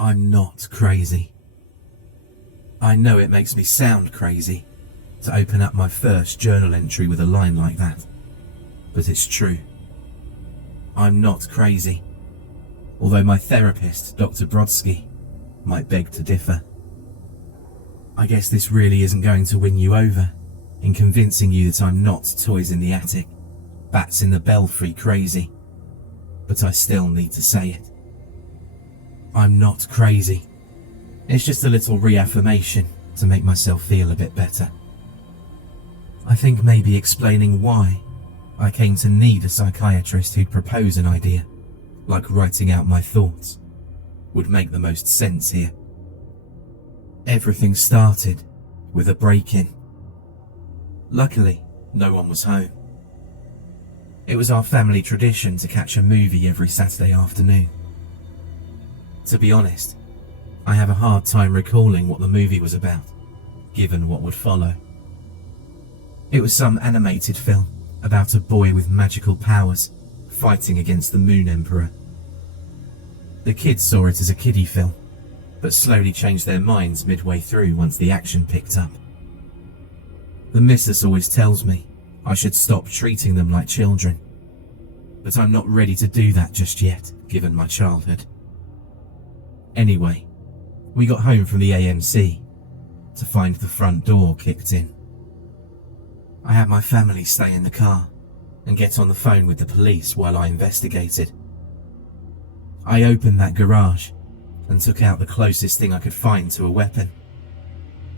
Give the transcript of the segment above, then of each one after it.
I'm not crazy. I know it makes me sound crazy to open up my first journal entry with a line like that, but it's true. I'm not crazy, although my therapist, Dr. Brodsky, might beg to differ. I guess this really isn't going to win you over in convincing you that I'm not toys in the attic, bats in the belfry crazy, but I still need to say it. I'm not crazy. It's just a little reaffirmation to make myself feel a bit better. I think maybe explaining why I came to need a psychiatrist who'd propose an idea, like writing out my thoughts, would make the most sense here. Everything started with a break-in. Luckily, no one was home. It was our family tradition to catch a movie every Saturday afternoon. To be honest, I have a hard time recalling what the movie was about, given what would follow. It was some animated film about a boy with magical powers fighting against the Moon Emperor. The kids saw it as a kiddie film, but slowly changed their minds midway through once the action picked up. The missus always tells me I should stop treating them like children, but I'm not ready to do that just yet, given my childhood. Anyway, we got home from the AMC to find the front door kicked in. I had my family stay in the car and get on the phone with the police while I investigated. I opened that garage and took out the closest thing I could find to a weapon,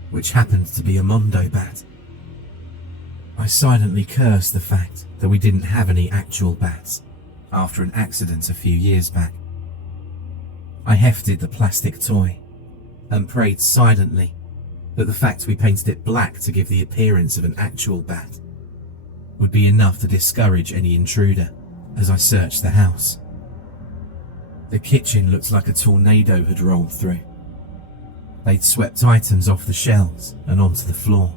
which happened to be a Mondo bat. I silently cursed the fact that we didn't have any actual bats after an accident a few years back. I hefted the plastic toy and prayed silently that the fact we painted it black to give the appearance of an actual bat would be enough to discourage any intruder as I searched the house. The kitchen looked like a tornado had rolled through. They'd swept items off the shelves and onto the floor.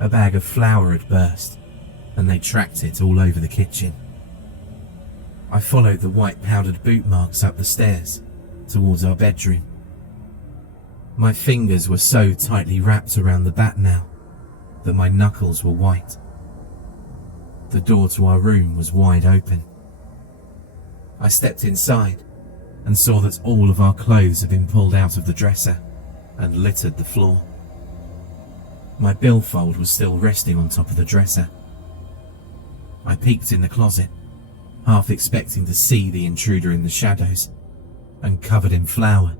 A bag of flour had burst, and they tracked it all over the kitchen. I followed the white powdered boot marks up the stairs towards our bedroom. My fingers were so tightly wrapped around the bat now that my knuckles were white. The door to our room was wide open. I stepped inside and saw that all of our clothes had been pulled out of the dresser and littered the floor. My billfold was still resting on top of the dresser. I peeked in the closet, half expecting to see the intruder in the shadows and covered in flour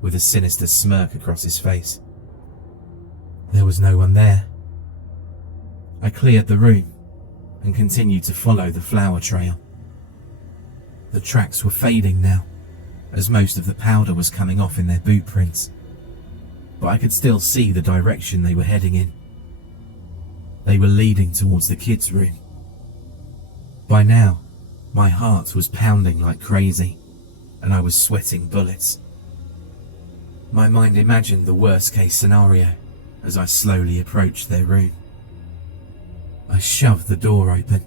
with a sinister smirk across his face. There was no one there. I cleared the room and continued to follow the flour trail. The tracks were fading now, as most of the powder was coming off in their boot prints, but I could still see the direction they were heading in. They were leading towards the kids' room. By now, my heart was pounding like crazy, and I was sweating bullets. My mind imagined the worst-case scenario as I slowly approached their room. I shoved the door open,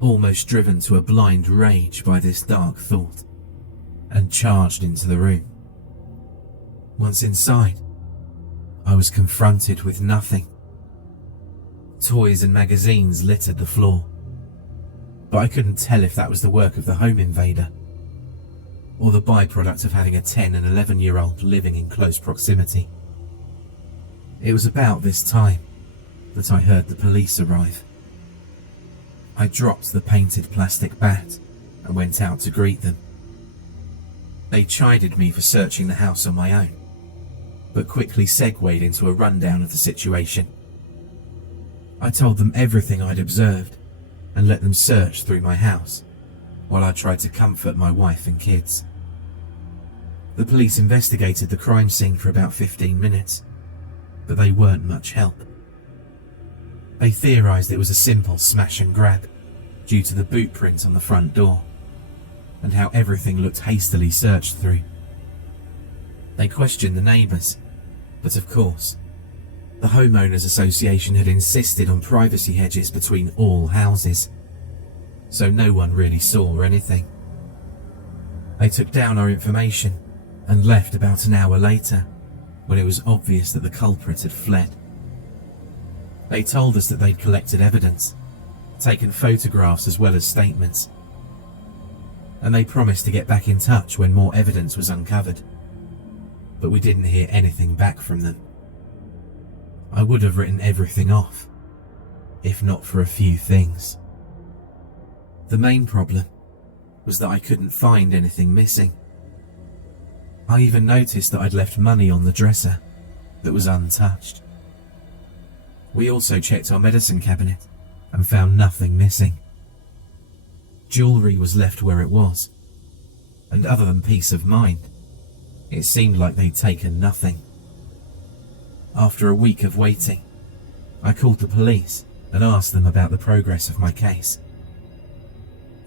almost driven to a blind rage by this dark thought, and charged into the room. Once inside, I was confronted with nothing. Toys and magazines littered the floor, but I couldn't tell if that was the work of the home invader or the byproduct of having a 10 and 11-year-old living in close proximity. It was about this time that I heard the police arrive. I dropped the painted plastic bat and went out to greet them. They chided me for searching the house on my own, but quickly segued into a rundown of the situation. I told them everything I'd observed and let them search through my house, while I tried to comfort my wife and kids. The police investigated the crime scene for about 15 minutes, but they weren't much help. They theorized it was a simple smash and grab due to the boot print on the front door and how everything looked hastily searched through. They questioned the neighbours, but of course, the homeowners association had insisted on privacy hedges between all houses, so no one really saw anything. They took down our information and left about an hour later when it was obvious that the culprit had fled. They told us that they'd collected evidence, taken photographs as well as statements, and they promised to get back in touch when more evidence was uncovered, but we didn't hear anything back from them. I would have written everything off, if not for a few things. The main problem was that I couldn't find anything missing. I even noticed that I'd left money on the dresser that was untouched. We also checked our medicine cabinet and found nothing missing. Jewellery was left where it was, and other than peace of mind, it seemed like they'd taken nothing. After a week of waiting, I called the police and asked them about the progress of my case.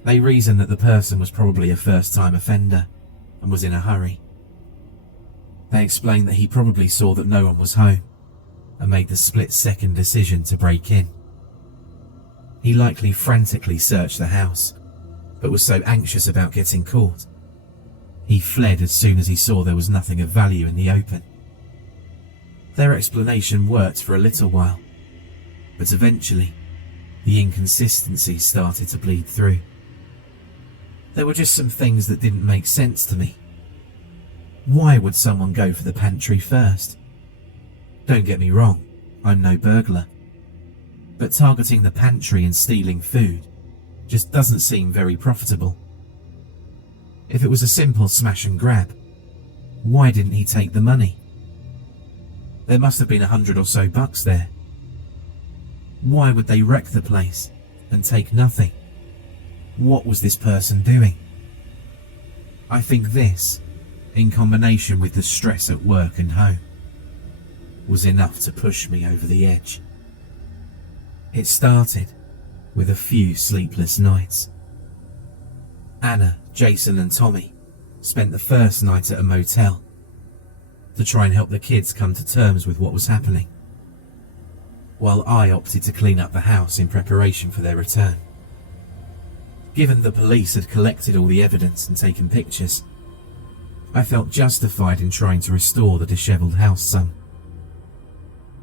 They reasoned that the person was probably a first-time offender and was in a hurry. They explained that he probably saw that no one was home and made the split-second decision to break in. He likely frantically searched the house, but was so anxious about getting caught, he fled as soon as he saw there was nothing of value in the open. Their explanation worked for a little while, but eventually, the inconsistencies started to bleed through. There were just some things that didn't make sense to me. Why would someone go for the pantry first? Don't get me wrong, I'm no burglar, but targeting the pantry and stealing food just doesn't seem very profitable. If it was a simple smash and grab, why didn't he take the money? There must have been $100 or so there. Why would they wreck the place and take nothing? What was this person doing? I think this, in combination with the stress at work and home, was enough to push me over the edge. It started with a few sleepless nights. Anna, Jason and Tommy spent the first night at a motel to try and help the kids come to terms with what was happening, while I opted to clean up the house in preparation for their return. Given the police had collected all the evidence and taken pictures, I felt justified in trying to restore the dishevelled house some.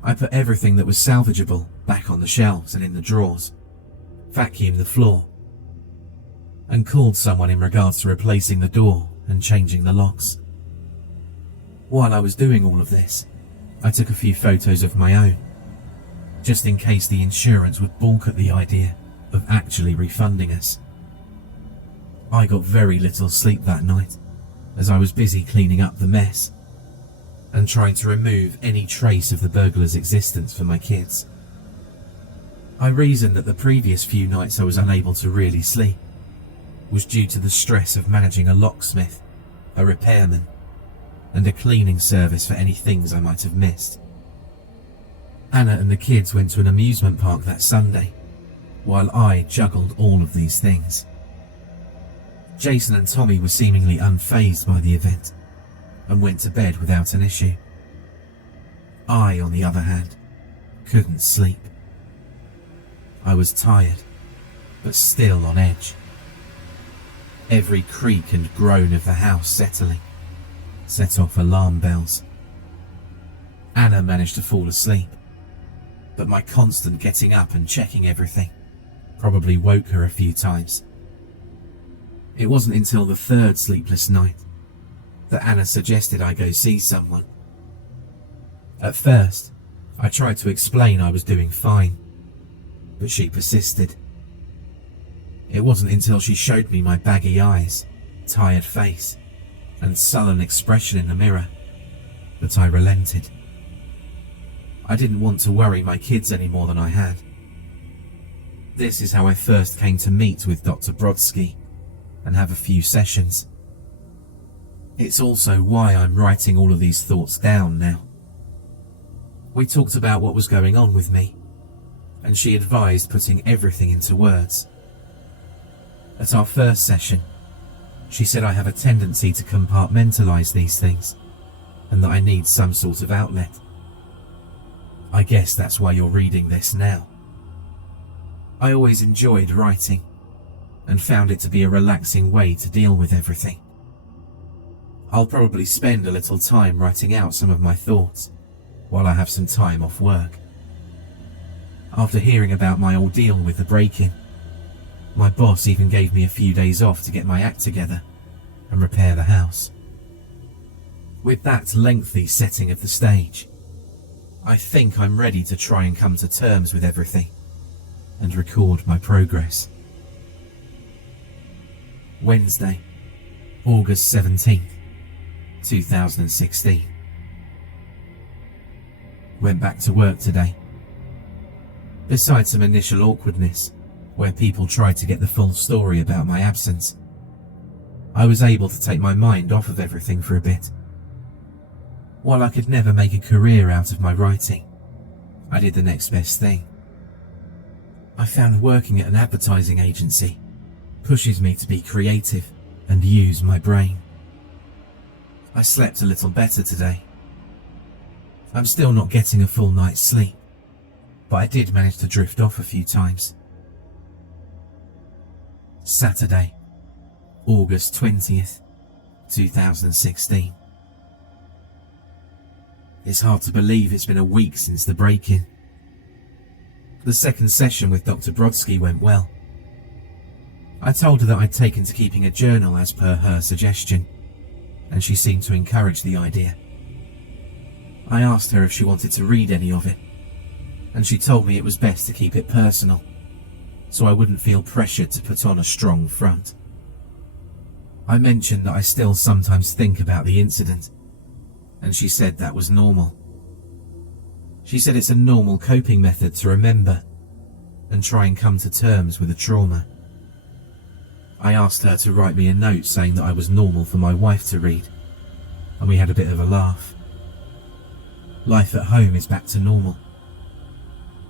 I put everything that was salvageable back on the shelves and in the drawers, vacuumed the floor, and called someone in regards to replacing the door and changing the locks. While I was doing all of this, I took a few photos of my own, just in case the insurance would balk at the idea of actually refunding us. I got very little sleep that night, as I was busy cleaning up the mess and trying to remove any trace of the burglar's existence for my kids. I reasoned that the previous few nights I was unable to really sleep was due to the stress of managing a locksmith, a repairman, and a cleaning service for any things I might have missed. Anna and the kids went to an amusement park that Sunday, while I juggled all of these things. Jason and Tommy were seemingly unfazed by the event and went to bed without an issue. I, on the other hand, couldn't sleep. I was tired, but still on edge. Every creak and groan of the house settling set off alarm bells. Anna managed to fall asleep, but my constant getting up and checking everything probably woke her a few times. It wasn't until the third sleepless night that Anna suggested I go see someone. At first, I tried to explain I was doing fine, but she persisted. It wasn't until she showed me my baggy eyes, tired face, and sullen expression in the mirror that I relented. I didn't want to worry my kids any more than I had. This is how I first came to meet with Dr. Brodsky and have a few sessions. It's also why I'm writing all of these thoughts down now. We talked about what was going on with me, and she advised putting everything into words. At our first session, she said I have a tendency to compartmentalize these things, and that I need some sort of outlet. I guess that's why you're reading this now. I always enjoyed writing, and found it to be a relaxing way to deal with everything. I'll probably spend a little time writing out some of my thoughts while I have some time off work. After hearing about my ordeal with the break-in, my boss even gave me a few days off to get my act together and repair the house. With that lengthy setting of the stage, I think I'm ready to try and come to terms with everything and record my progress. Wednesday, August 17th, 2016. Went back to work today. Besides some initial awkwardness, where people tried to get the full story about my absence, I was able to take my mind off of everything for a bit. While I could never make a career out of my writing, I did the next best thing. I found working at an advertising agency pushes me to be creative and use my brain. I slept a little better today. I'm still not getting a full night's sleep, but I did manage to drift off a few times. Saturday, August 20th, 2016. It's hard to believe it's been a week since the break-in. The second session with Dr. Brodsky went well. I told her that I'd taken to keeping a journal as per her suggestion, and she seemed to encourage the idea. I asked her if she wanted to read any of it, and she told me it was best to keep it personal, so I wouldn't feel pressured to put on a strong front. I mentioned that I still sometimes think about the incident, and she said that was normal. She said it's a normal coping method to remember and try and come to terms with the trauma. I asked her to write me a note saying that I was normal for my wife to read, and we had a bit of a laugh. Life at home is back to normal.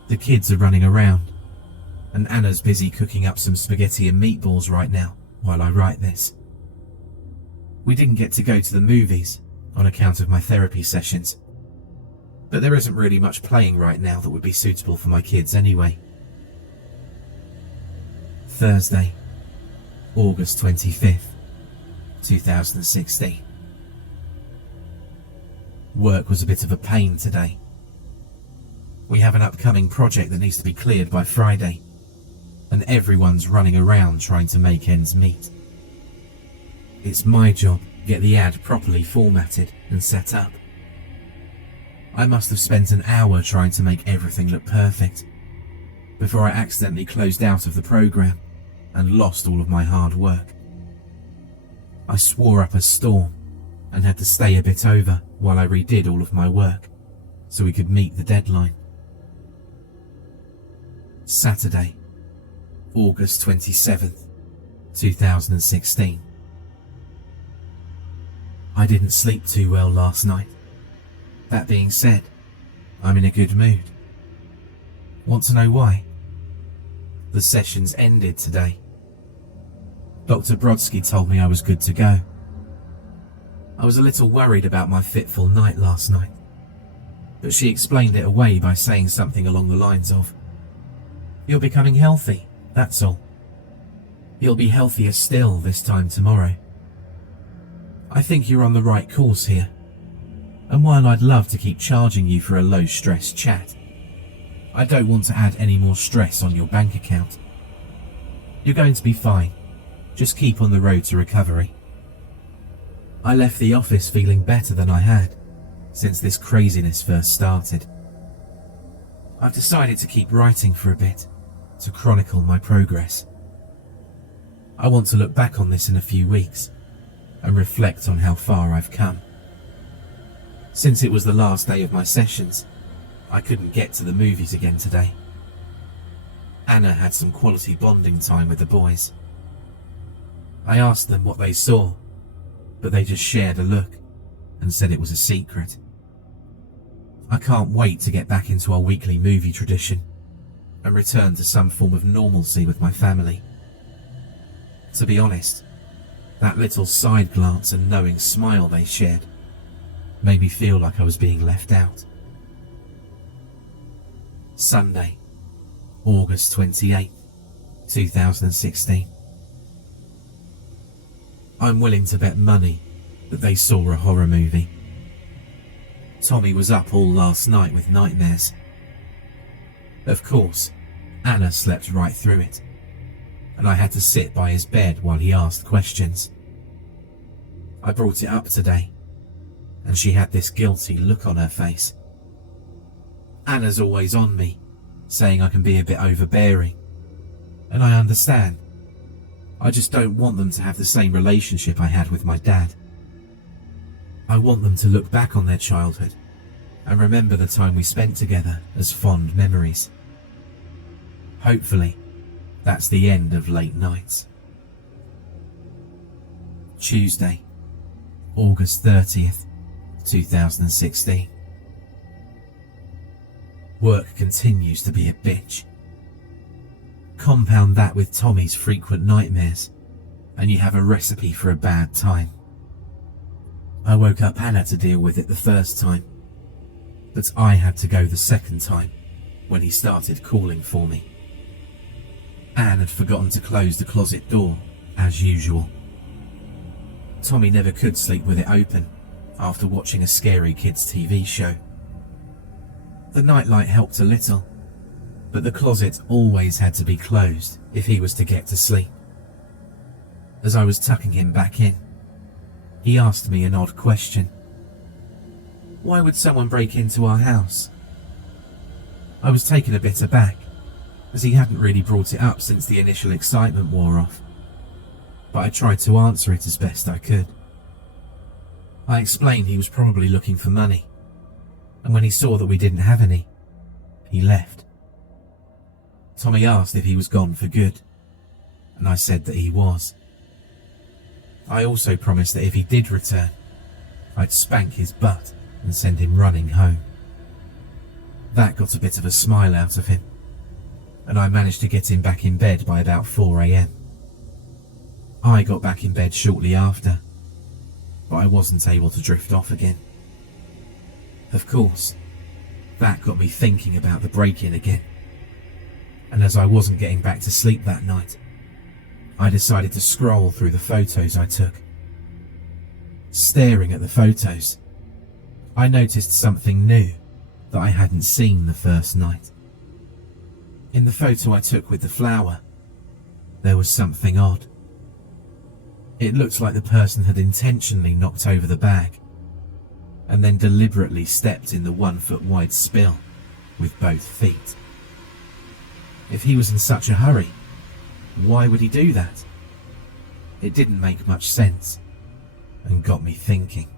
The kids are running around, and Anna's busy cooking up some spaghetti and meatballs right now while I write this. We didn't get to go to the movies on account of my therapy sessions, but there isn't really much playing right now that would be suitable for my kids anyway. Thursday, August 25th, 2016. Work was a bit of a pain today. We have an upcoming project that needs to be cleared by Friday, and everyone's running around trying to make ends meet. It's my job to get the ad properly formatted and set up. I must have spent an hour trying to make everything look perfect before I accidentally closed out of the program and lost all of my hard work. I swore up a storm and had to stay a bit over while I redid all of my work so we could meet the deadline. Saturday, August 27th, 2016. I didn't sleep too well last night. That being said, I'm in a good mood. Want to know why? The sessions ended today. Dr. Brodsky told me I was good to go. I was a little worried about my fitful night last night, but she explained it away by saying something along the lines of, "You're becoming healthy, that's all. You'll be healthier still this time tomorrow. I think you're on the right course here, and while I'd love to keep charging you for a low-stress chat, I don't want to add any more stress on your bank account. You're going to be fine. Just keep on the road to recovery." I left the office feeling better than I had since this craziness first started. I've decided to keep writing for a bit to chronicle my progress. I want to look back on this in a few weeks and reflect on how far I've come. Since it was the last day of my sessions, I couldn't get to the movies again today. Anna had some quality bonding time with the boys. I asked them what they saw, but they just shared a look and said it was a secret. I can't wait to get back into our weekly movie tradition and return to some form of normalcy with my family. To be honest, that little side glance and knowing smile they shared made me feel like I was being left out. Sunday, August 28th, 2016. I'm willing to bet money that they saw a horror movie. Tommy was up all last night with nightmares. Of course, Anna slept right through it, and I had to sit by his bed while he asked questions. I brought it up today, and she had this guilty look on her face. Anna's always on me, saying I can be a bit overbearing, and I understand. I just don't want them to have the same relationship I had with my dad. I want them to look back on their childhood and remember the time we spent together as fond memories. Hopefully, that's the end of late nights. Tuesday, August 30th, 2016. Work continues to be a bitch. Compound that with Tommy's frequent nightmares, and you have a recipe for a bad time. I woke up Anna to deal with it the first time, but I had to go the second time when he started calling for me. Anne had forgotten to close the closet door, as usual. Tommy never could sleep with it open after watching a scary kids' TV show. The nightlight helped a little, but the closet always had to be closed if he was to get to sleep. As I was tucking him back in, he asked me an odd question. Why would someone break into our house? I was taken a bit aback, as he hadn't really brought it up since the initial excitement wore off, but I tried to answer it as best I could. I explained he was probably looking for money, and when he saw that we didn't have any, he left. Tommy asked if he was gone for good, and I said that he was. I also promised that if he did return, I'd spank his butt and send him running home. That got a bit of a smile out of him, and I managed to get him back in bed by about 4 a.m. I got back in bed shortly after, but I wasn't able to drift off again. Of course, that got me thinking about the break-in again, and as I wasn't getting back to sleep that night, I decided to scroll through the photos I took. Staring at the photos, I noticed something new that I hadn't seen the first night. In the photo I took with the flower, there was something odd. It looked like the person had intentionally knocked over the bag, and then deliberately stepped in the 1-foot wide spill with both feet. If he was in such a hurry, why would he do that? It didn't make much sense, and got me thinking.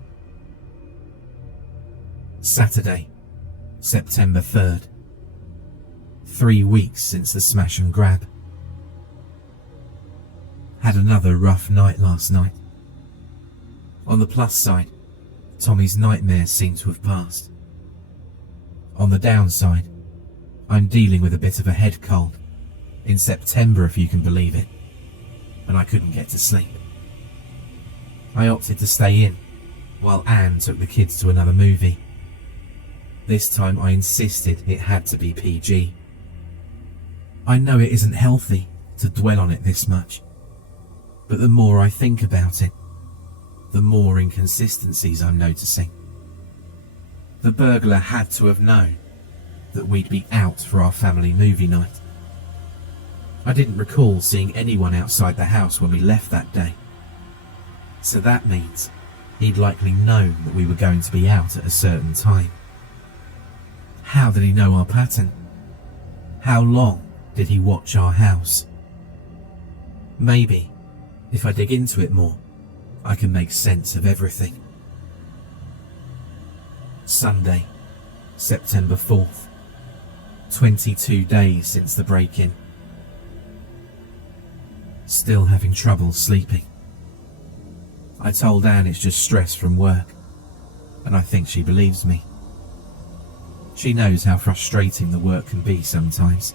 Saturday, September 3rd. 3 weeks since the smash and grab. Had another rough night last night. On the plus side, Tommy's nightmares seem to have passed. On the downside, I'm dealing with a bit of a head cold. In September, if you can believe it, and I couldn't get to sleep. I opted to stay in, while Anne took the kids to another movie. This time I insisted it had to be PG. I know it isn't healthy to dwell on it this much, but the more I think about it, the more inconsistencies I'm noticing. The burglar had to have known that we'd be out for our family movie night. I didn't recall seeing anyone outside the house when we left that day, so that means he'd likely known that we were going to be out at a certain time. How did he know our pattern? How long did he watch our house? Maybe, if I dig into it more, I can make sense of everything. Sunday, September 4th. 22 days since the break-in. Still having trouble sleeping. I told Anne it's just stress from work, and I think she believes me. She knows how frustrating the work can be sometimes.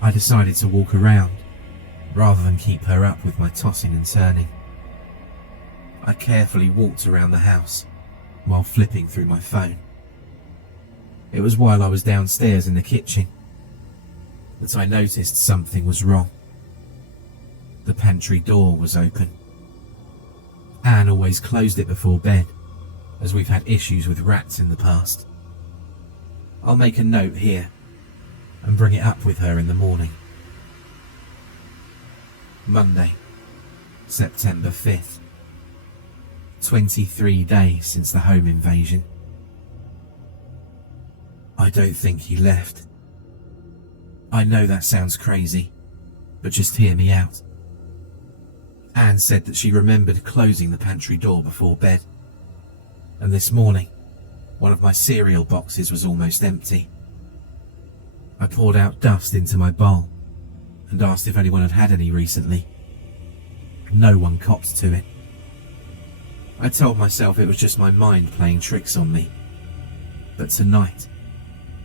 I decided to walk around, rather than keep her up with my tossing and turning. I carefully walked around the house, while flipping through my phone. It was while I was downstairs in the kitchen that I noticed something was wrong. The pantry door was open. Anne always closed it before bed, as we've had issues with rats in the past. I'll make a note here and bring it up with her in the morning. Monday, September 5th. 23 days since the home invasion. I don't think he left. I know that sounds crazy, but just hear me out. Anne said that she remembered closing the pantry door before bed, and this morning, one of my cereal boxes was almost empty. I poured out dust into my bowl and asked if anyone had had any recently. No one copped to it. I told myself it was just my mind playing tricks on me, but tonight,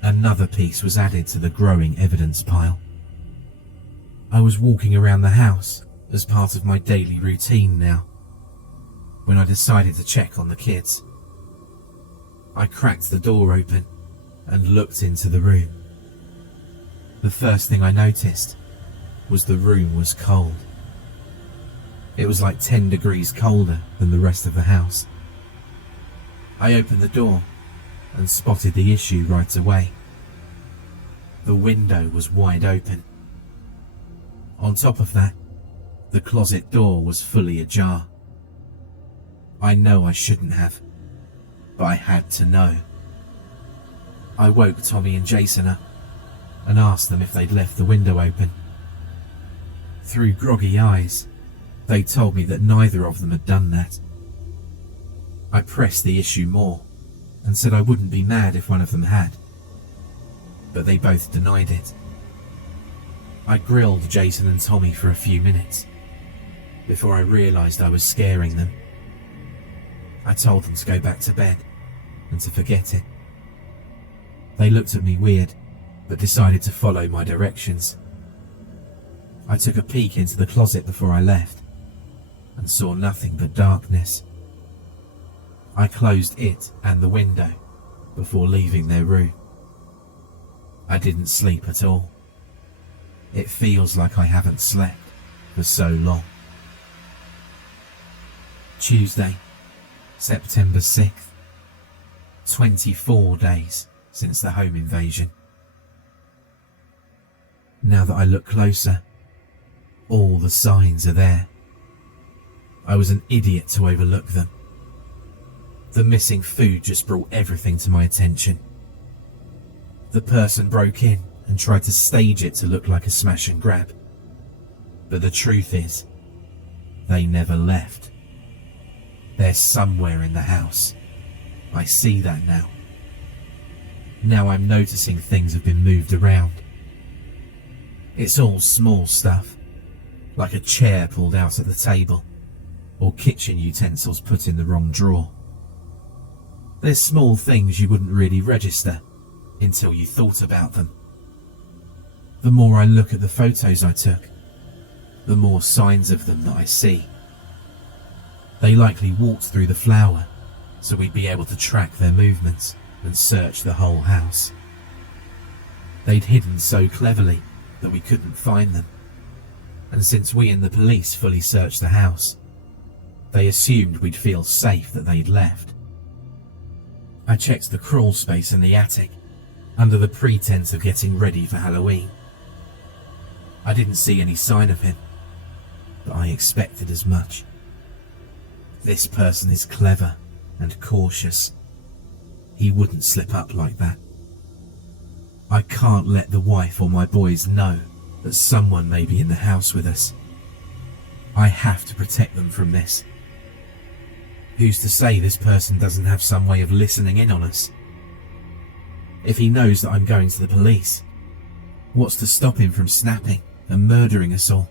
another piece was added to the growing evidence pile. I was walking around the house as part of my daily routine now, when I decided to check on the kids. I cracked the door open and looked into the room. The first thing I noticed was the room was cold. It was like 10 degrees colder than the rest of the house. I opened the door and spotted the issue right away. The window was wide open. On top of that, the closet door was fully ajar. I know I shouldn't have, but I had to know. I woke Tommy and Jason up and asked them if they'd left the window open. Through groggy eyes, they told me that neither of them had done that. I pressed the issue more and said I wouldn't be mad if one of them had, but they both denied it. I grilled Jason and Tommy for a few minutes before I realised I was scaring them. I told them to go back to bed and to forget it. They looked at me weird, but decided to follow my directions. I took a peek into the closet before I left and saw nothing but darkness. I closed it and the window before leaving their room. I didn't sleep at all. It feels like I haven't slept for so long. Tuesday, September 6th. 24 days since the home invasion. Now that I look closer, all the signs are there. I was an idiot to overlook them. The missing food just brought everything to my attention. The person broke in and tried to stage it to look like a smash and grab. But the truth is, they never left. They're somewhere in the house. I see that now. Now I'm noticing things have been moved around. It's all small stuff, like a chair pulled out at the table, or kitchen utensils put in the wrong drawer. There's small things you wouldn't really register until you thought about them. The more I look at the photos I took, the more signs of them that I see. They likely walked through the flour, so we'd be able to track their movements and search the whole house. They'd hidden so cleverly that we couldn't find them, and since we and the police fully searched the house, they assumed we'd feel safe that they'd left. I checked the crawl space in the attic, under the pretense of getting ready for Halloween. I didn't see any sign of him, but I expected as much. This person is clever and cautious. He wouldn't slip up like that. I can't let the wife or my boys know that someone may be in the house with us. I have to protect them from this. Who's to say this person doesn't have some way of listening in on us? If he knows that I'm going to the police, what's to stop him from snapping and murdering us all?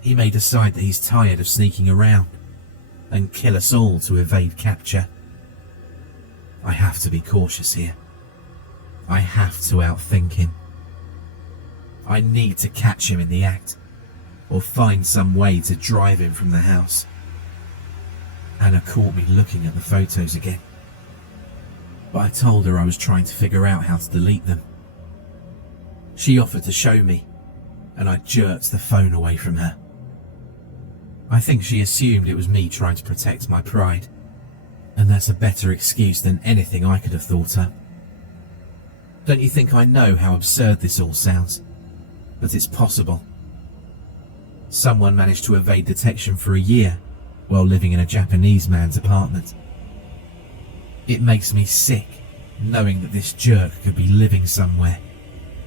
He may decide that he's tired of sneaking around and kill us all to evade capture. I have to be cautious here. I have to outthink him. I need to catch him in the act, or find some way to drive him from the house. Anna caught me looking at the photos again, but I told her I was trying to figure out how to delete them. She offered to show me, and I jerked the phone away from her. I think she assumed it was me trying to protect my pride, and that's a better excuse than anything I could have thought up. Don't you think I know how absurd this all sounds? But it's possible. Someone managed to evade detection for a year while living in a Japanese man's apartment. It makes me sick knowing that this jerk could be living somewhere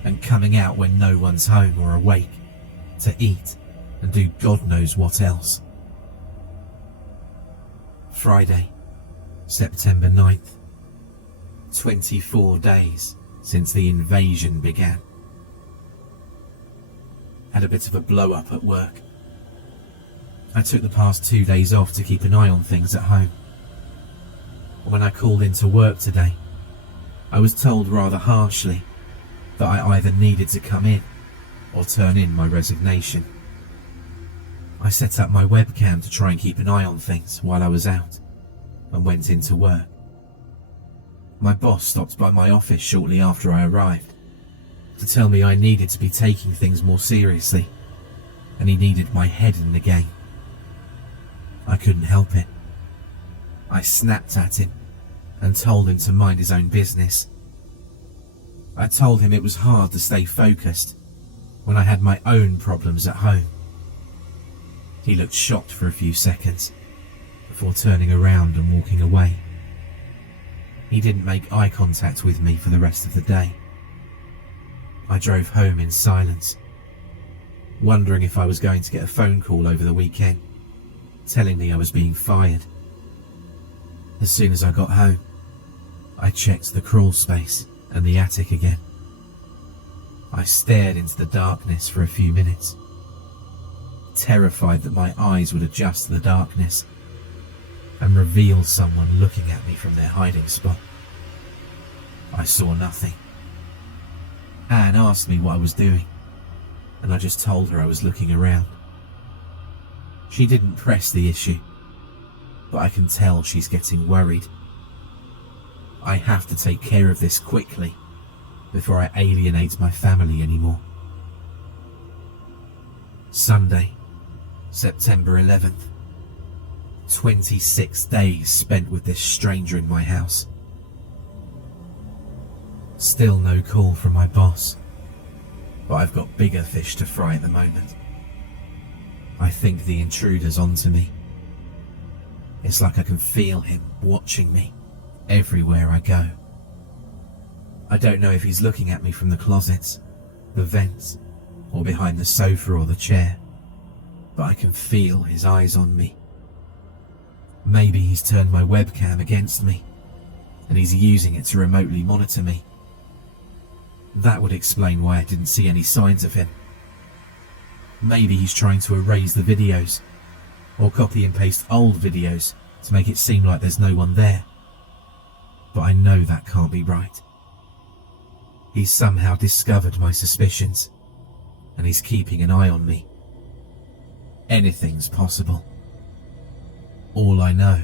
and coming out when no one's home or awake to eat and do God knows what else. Friday, September 9th. 24 days since the invasion began. Had a bit of a blow-up at work. I took the past 2 days off to keep an eye on things at home. When I called into work today, I was told rather harshly that I either needed to come in or turn in my resignation. I set up my webcam to try and keep an eye on things while I was out and went into work. My boss stopped by my office shortly after I arrived to tell me I needed to be taking things more seriously and he needed my head in the game. I couldn't help it. I snapped at him and told him to mind his own business. I told him it was hard to stay focused when I had my own problems at home. He looked shocked for a few seconds before turning around and walking away. He didn't make eye contact with me for the rest of the day. I drove home in silence, wondering if I was going to get a phone call over the weekend telling me I was being fired. As soon as I got home, I checked the crawl space and the attic again. I stared into the darkness for a few minutes, terrified that my eyes would adjust to the darkness and reveal someone looking at me from their hiding spot. I saw nothing. Anne asked me what I was doing, and I just told her I was looking around. She didn't press the issue, but I can tell she's getting worried. I have to take care of this quickly before I alienate my family anymore. Sunday, September 11th. 26 days spent with this stranger in my house. Still no call from my boss, but I've got bigger fish to fry at the moment. I think the intruder's onto me. It's like I can feel him watching me everywhere I go. I don't know if he's looking at me from the closets, the vents, or behind the sofa or the chair, but I can feel his eyes on me. Maybe he's turned my webcam against me, and he's using it to remotely monitor me. That would explain why I didn't see any signs of him. Maybe he's trying to erase the videos, or copy and paste old videos to make it seem like there's no one there. But I know that can't be right. He's somehow discovered my suspicions, and he's keeping an eye on me. Anything's possible. All I know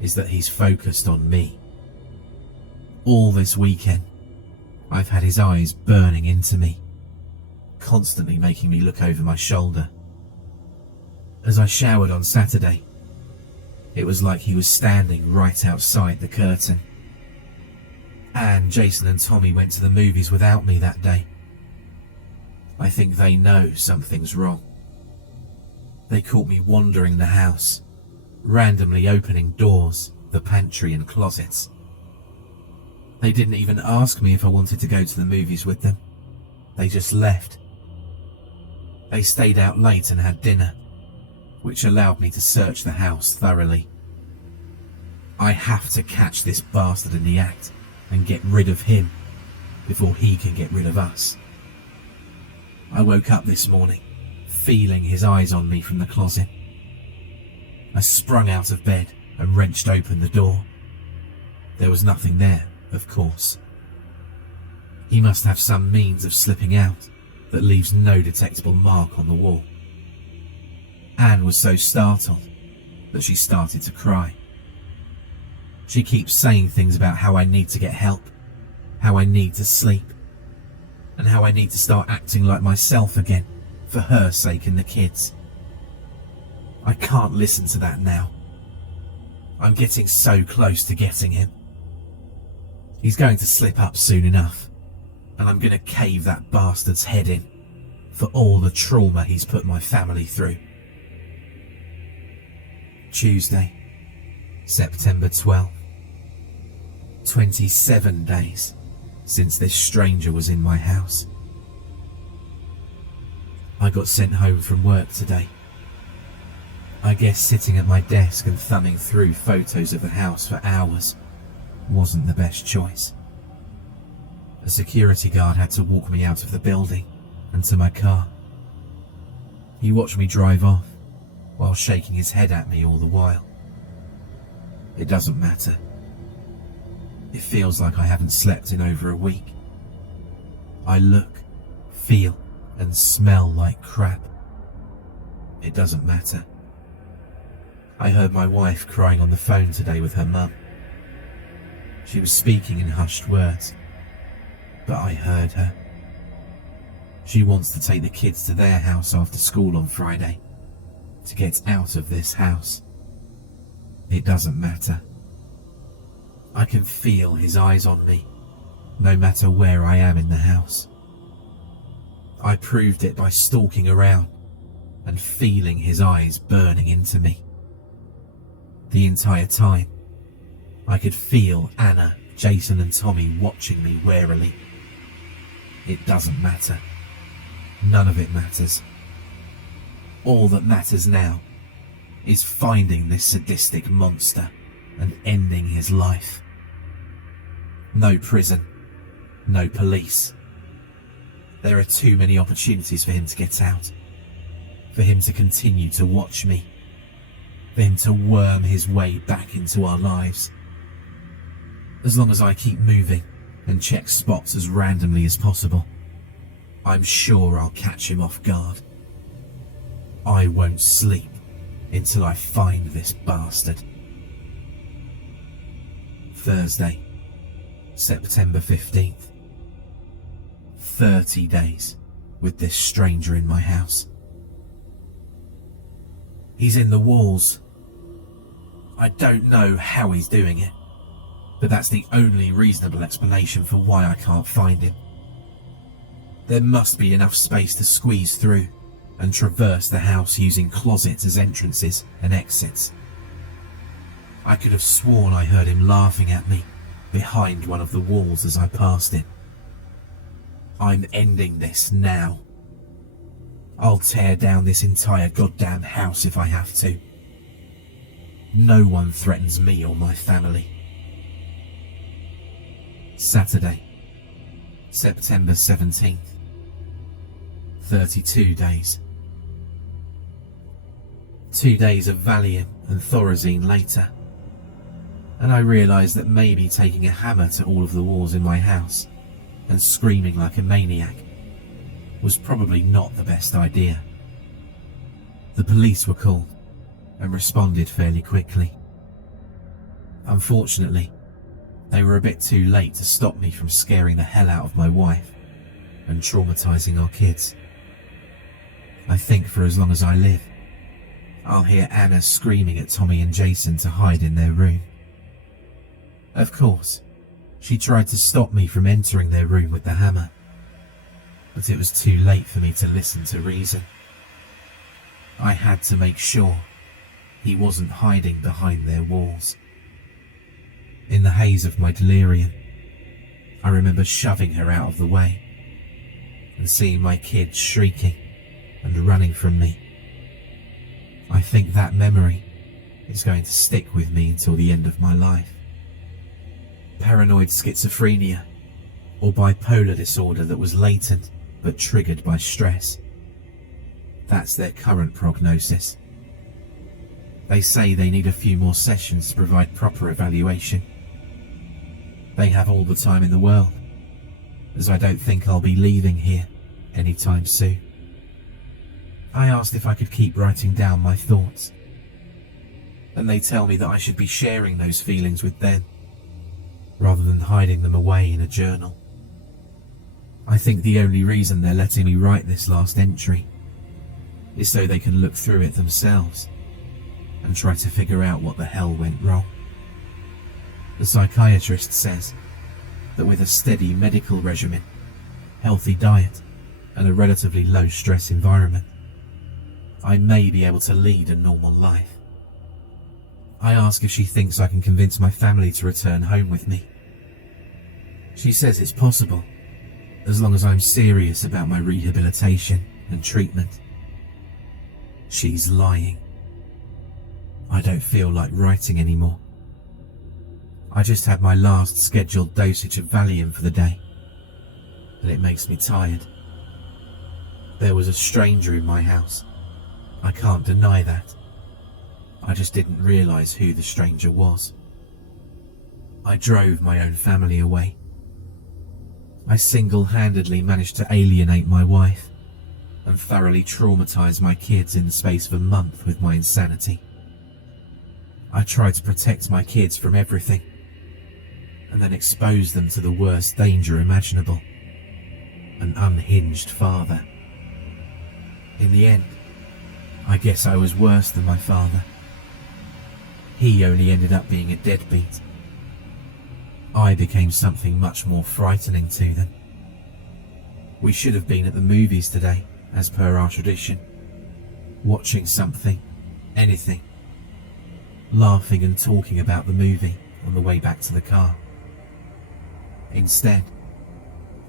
is that he's focused on me. All this weekend, I've had his eyes burning into me, constantly making me look over my shoulder. As I showered on Saturday, it was like he was standing right outside the curtain. Anne, Jason and Tommy went to the movies without me that day. I think they know something's wrong. They caught me wandering the house, randomly opening doors, the pantry and closets. They didn't even ask me if I wanted to go to the movies with them. They just left. They stayed out late and had dinner, which allowed me to search the house thoroughly. I have to catch this bastard in the act and get rid of him before he can get rid of us. I woke up this morning, feeling his eyes on me from the closet. I sprung out of bed and wrenched open the door. There was nothing there, of course. He must have some means of slipping out that leaves no detectable mark on the wall. Anne was so startled that she started to cry. She keeps saying things about how I need to get help, how I need to sleep, and how I need to start acting like myself again for her sake and the kids. I can't listen to that now. I'm getting so close to getting him. He's going to slip up soon enough, and I'm going to cave that bastard's head in for all the trauma he's put my family through. Tuesday, September 12th. 27 days since this stranger was in my house. I got sent home from work today. I guess sitting at my desk and thumbing through photos of the house for hours wasn't the best choice. A security guard had to walk me out of the building and to my car. He watched me drive off while shaking his head at me all the while. It doesn't matter. It feels like I haven't slept in over a week. I look, feel, and smell like crap. It doesn't matter. I heard my wife crying on the phone today with her mum. She was speaking in hushed words, but I heard her. She wants to take the kids to their house after school on Friday, to get out of this house. It doesn't matter. I can feel his eyes on me, no matter where I am in the house. I proved it by stalking around and feeling his eyes burning into me. The entire time, I could feel Anna, Jason and Tommy watching me warily. It doesn't matter. None of it matters. All that matters now is finding this sadistic monster and ending his life. No prison, no police. There are too many opportunities for him to get out, for him to continue to watch me, for him to worm his way back into our lives. As long as I keep moving and check spots as randomly as possible, I'm sure I'll catch him off guard. I won't sleep until I find this bastard. Thursday, September 15th. 30 days with this stranger in my house. He's in the walls. I don't know how he's doing it, but that's the only reasonable explanation for why I can't find him. There must be enough space to squeeze through and traverse the house using closets as entrances and exits. I could have sworn I heard him laughing at me behind one of the walls as I passed it. I'm ending this now. I'll tear down this entire goddamn house if I have to. No one threatens me or my family. Saturday, September 17th. 32 days. 2 days of Valium and Thorazine later, and I realised that maybe taking a hammer to all of the walls in my house and screaming like a maniac was probably not the best idea. The police were called and responded fairly quickly. Unfortunately, they were a bit too late to stop me from scaring the hell out of my wife and traumatising our kids. I think for as long as I live, I'll hear Anna screaming at Tommy and Jason to hide in their room. Of course, she tried to stop me from entering their room with the hammer, but it was too late for me to listen to reason. I had to make sure he wasn't hiding behind their walls. In the haze of my delirium, I remember shoving her out of the way and seeing my kids shrieking and running from me. I think that memory is going to stick with me until the end of my life. Paranoid schizophrenia or bipolar disorder that was latent but triggered by stress. That's their current prognosis. They say they need a few more sessions to provide proper evaluation. They have all the time in the world, as I don't think I'll be leaving here anytime soon. I asked if I could keep writing down my thoughts, and they tell me that I should be sharing those feelings with them, rather than hiding them away in a journal. I think the only reason they're letting me write this last entry is so they can look through it themselves and try to figure out what the hell went wrong. The psychiatrist says that with a steady medical regimen, healthy diet, and a relatively low-stress environment, I may be able to lead a normal life. I ask if she thinks I can convince my family to return home with me. She says it's possible, as long as I'm serious about my rehabilitation and treatment. She's lying. I don't feel like writing anymore. I just had my last scheduled dosage of Valium for the day, and it makes me tired. There was a stranger in my house. I can't deny that. I just didn't realise who the stranger was. I drove my own family away. I single-handedly managed to alienate my wife and thoroughly traumatise my kids in the space of a month with my insanity. I tried to protect my kids from everything and then expose them to the worst danger imaginable. An unhinged father. In the end, I guess I was worse than my father. He only ended up being a deadbeat. I became something much more frightening to them. We should have been at the movies today, as per our tradition, watching something, anything, laughing and talking about the movie on the way back to the car. Instead,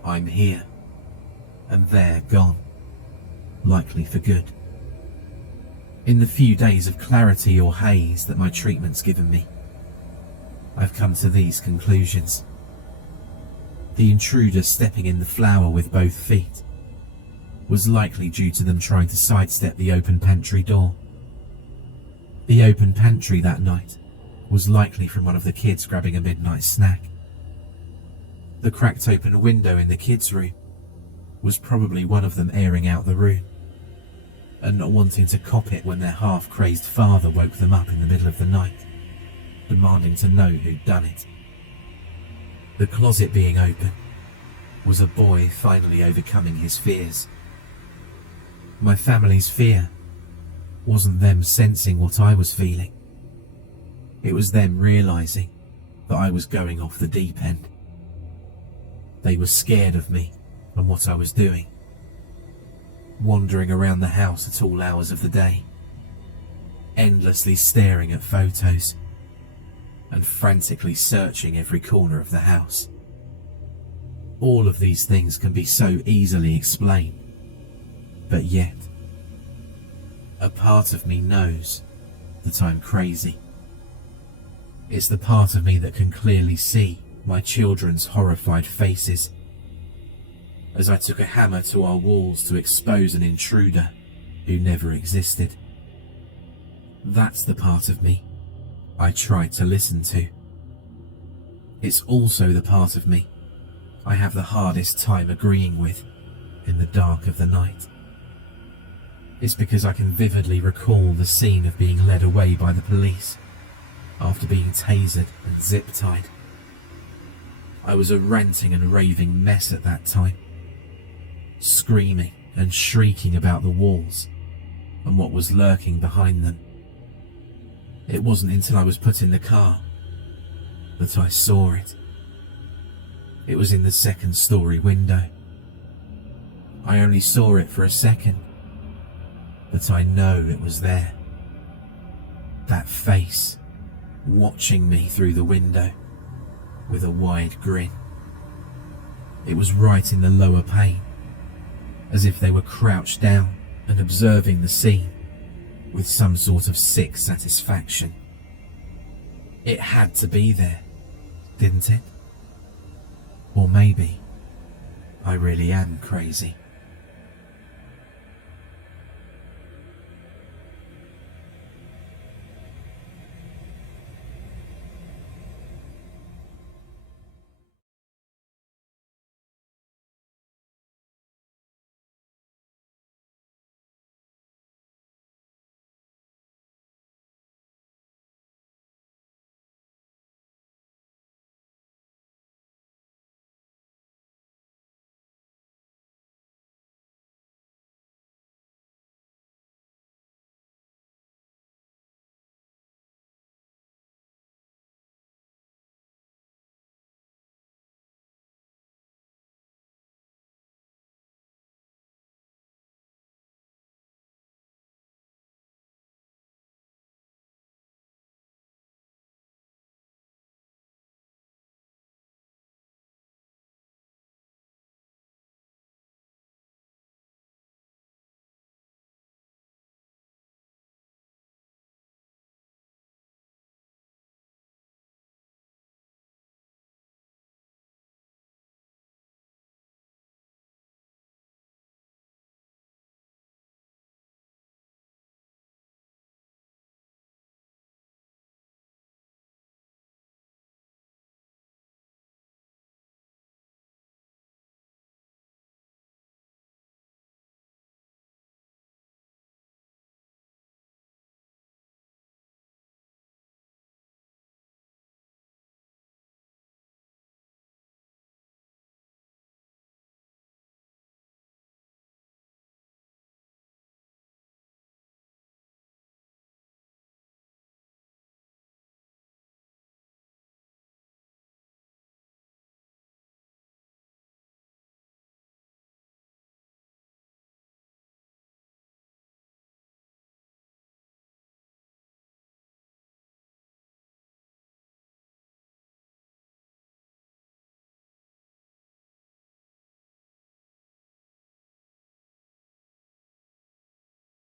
I'm here, and they're gone, likely for good. In the few days of clarity or haze that my treatment's given me, I've come to these conclusions. The intruder stepping in the flour with both feet was likely due to them trying to sidestep the open pantry door. The open pantry that night was likely from one of the kids grabbing a midnight snack. The cracked open window in the kids' room was probably one of them airing out the room and not wanting to cop it when their half-crazed father woke them up in the middle of the night, demanding to know who'd done it. The closet being open was a boy finally overcoming his fears. My family's fear wasn't them sensing what I was feeling. It was them realising that I was going off the deep end. They were scared of me and what I was doing, wandering around the house at all hours of the day, endlessly staring at photos and frantically searching every corner of the house. All of these things can be so easily explained, but yet, a part of me knows that I'm crazy. It's the part of me that can clearly see my children's horrified faces as I took a hammer to our walls to expose an intruder who never existed. That's the part of me I tried to listen to. It's also the part of me I have the hardest time agreeing with in the dark of the night. It's because I can vividly recall the scene of being led away by the police after being tasered and zip-tied. I was a ranting and raving mess at that time, screaming and shrieking about the walls and what was lurking behind them. It wasn't until I was put in the car that I saw it. It was in the second-story window. I only saw it for a second, but I know it was there. That face watching me through the window with a wide grin. It was right in the lower pane, as if they were crouched down and observing the scene with some sort of sick satisfaction. It had to be there, didn't it? Or maybe I really am crazy.